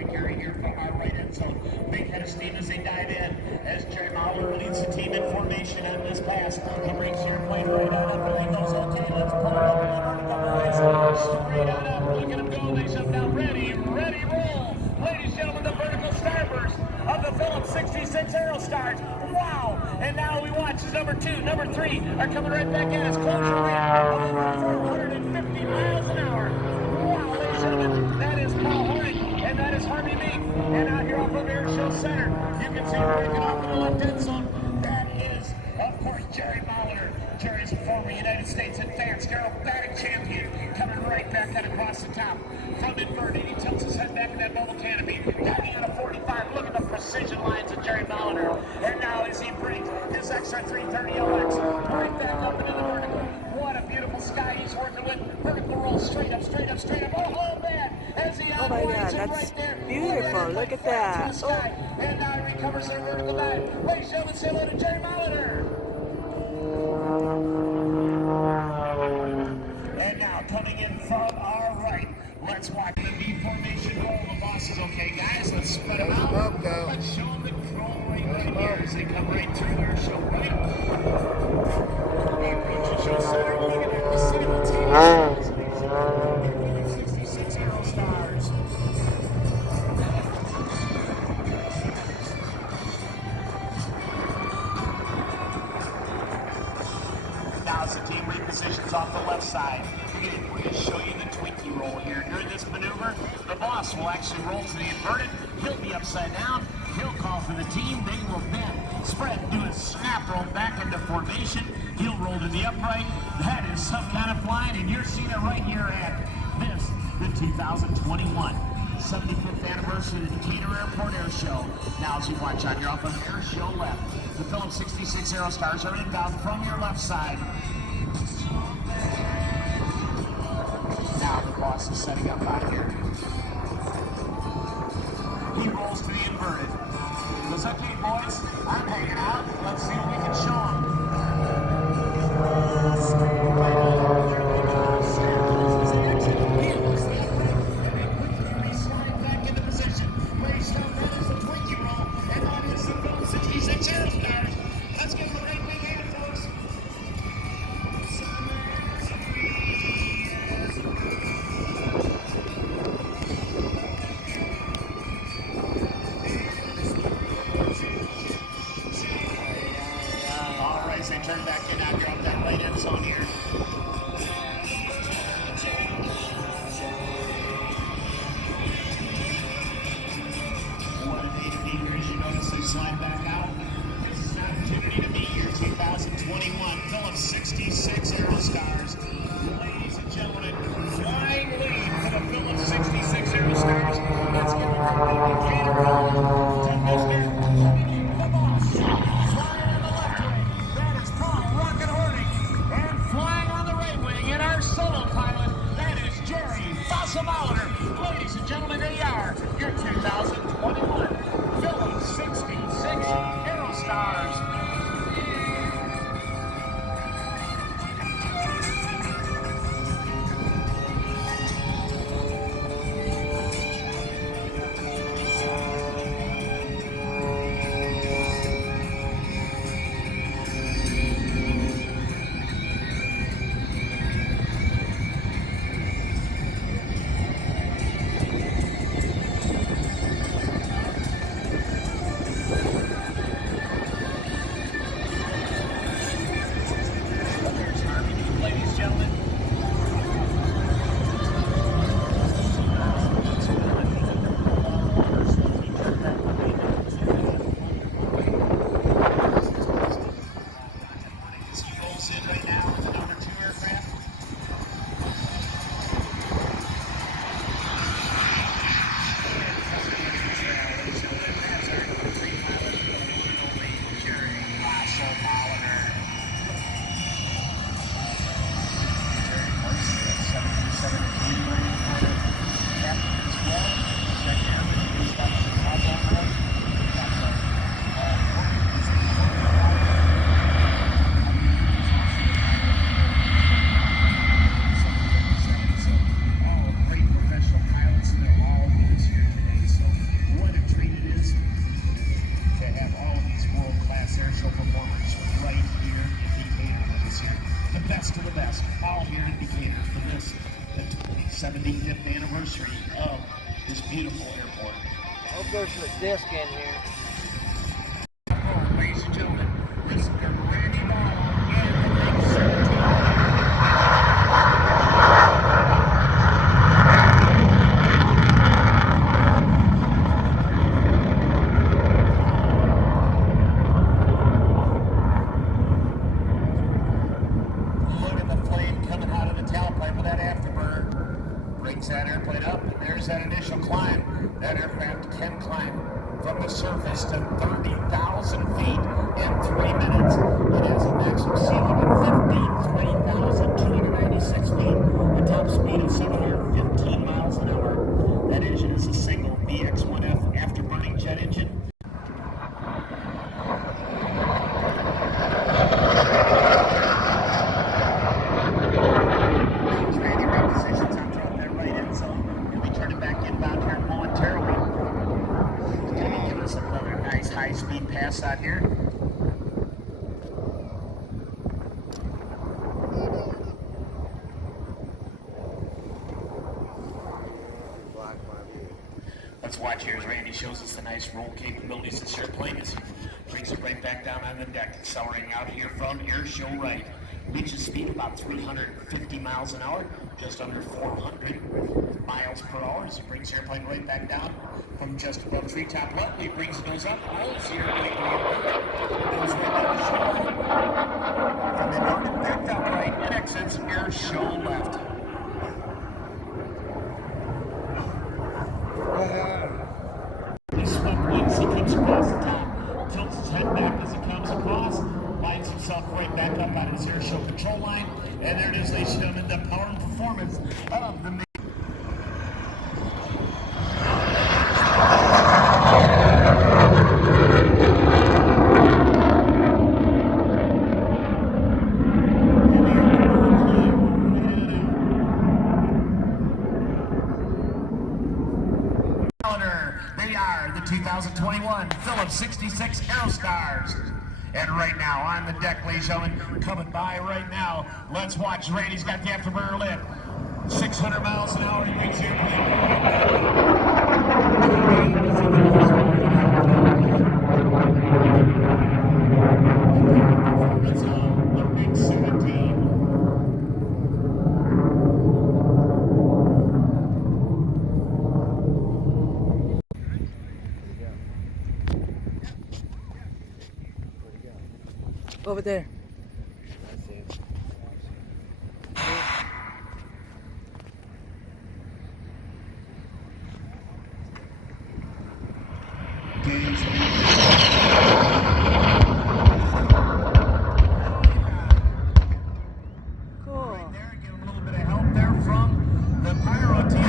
to carry here for our right end zone. Big head of steam as they dive in. As Jerry Mauler leads the team in formation on this pass. He breaks here, played right on up, and he goes, okay, let's pull it up on vertical lines. Straight on up, look at him go. They shut down. Ready, roll. Ladies and gentlemen, the vertical starburst of the Phillips 66 Aerostars. Wow! And now we watch as number 2, number 3 are coming right back at us. Closure rate of over 450 miles an hour. Wow, ladies and gentlemen, that is Paul Hornick, and that is Harvey Meek. And out here off of Air Show Center, you can see him breaking off in the left end zone. That is, of course, Jerry Mauler. Jerry's a former United States Advanced Aerobatic Champion, coming right back out across the top. From inverted, he tilts his head back in that bubble canopy, diving out of 45. Look at the precision lines of Jerry Mauler. And now as he brings his extra 330 LX right back up into the vertical. What a beautiful sky he's working with. Vertical roll straight up. Oh, man. As he oh my God, that's right there. beautiful. Look at that. Oh. And now he recovers their vertical dive. Ladies and gentlemen, say hello to Jerry Mauler. And now coming in from our right, let's watch the V formation roll. The boss is okay, guys. Let's spread them out. Let's show them the control right here as they come right through our show right. He reaches show center. Look at that. The simultaneous 66 Aerostars. Now as the team repositions off the left side, we're going to show you the Twinkie roll here. During this maneuver, the boss will actually roll to the inverted. He'll be upside down. He'll call for the team. They will then spread, do a snap roll back into formation. He'll roll to the upright. That is some kind of flying, and you're seeing it right here at this, the 2021 75th anniversary of the Decatur Airport Air Show. Now as you watch on your off of Air Show left, the Phillips 66 Aerostars are inbound from your left side. Now the boss is setting up out here. He rolls to the inverted. Goes, okay, boys, I'm hanging out. Let's see what we can show them. Back into position. Ladies and gentlemen, that is the Twinkie roll, and that is the Phillips 66 Aerostars. Let's give them a great big hand, folks. All right, so they turn back in out here off that right end zone here. What a day to be here. As you notice, they slide back out. This is an opportunity to meet your 2021 Phillips 66 Aerostars. Ladies and gentlemen, flying lead for the Phillips 66 Aerostars. Let's give it a big Decatur roll to Mr. The Boss. Flying on the left wing, that is Paul Rocket Hornick. And flying on the right wing, and our solo pilot, that is Jerry Mauler. Ladies and gentlemen, they are your 2021 Phillips 66 beautiful airport. I hope there's a disc in here. Ladies and gentlemen, Mr. Randy Ball and the big 17. Look at the flame coming out of the tailpipe of that afterburner. Brings that airplane up, and there's that initial climb. That aircraft can climb from the surface to 30,000 feet in 3 minutes. It has a maximum ceiling of 53,296 feet, a top speed of 715 miles an hour. That engine is a single VX1F afterburning jet engine. Randy repositions out there on that right end zone. He'll be turning back inbound here momentarily. He's going to be giving us another nice high-speed pass out here. Let's watch here as Randy shows us the nice roll capabilities of this airplane as he brings it right back down on the deck, accelerating out here from air show right. Reaches speed about 350 miles an hour, just under 400 miles per hour as he brings the airplane right back down from just above treetop level. He brings the nose up, rolls the airplane goes right down the show right. From inverted back up right and exits air show left. He swoop once, he comes across the top, tilts his head back as he comes across, lines himself right back up on his air show control line, and there it is, ladies and gentlemen, the power and performance of the They are the 2021 Phillips 66 Aerostars. And right now, on the deck, ladies and gentlemen, coming by right now, let's watch. Randy's got the afterburner lit. 600 miles an hour, he brings the airplane right back. It's on the big 17. Over there. I see it. Cool. Right there, get a little bit of help there from the pyro team.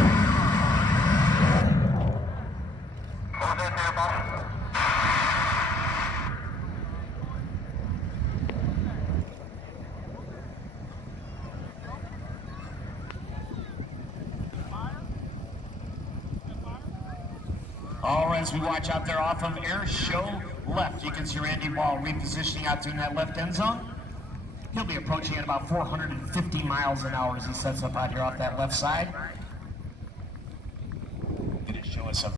Hold that there, Bob. All right, as we watch out there off of air show left, you can see Randy Ball repositioning out there in that left end zone. He'll be approaching at about 450 miles an hour as he sets up out here off that left side.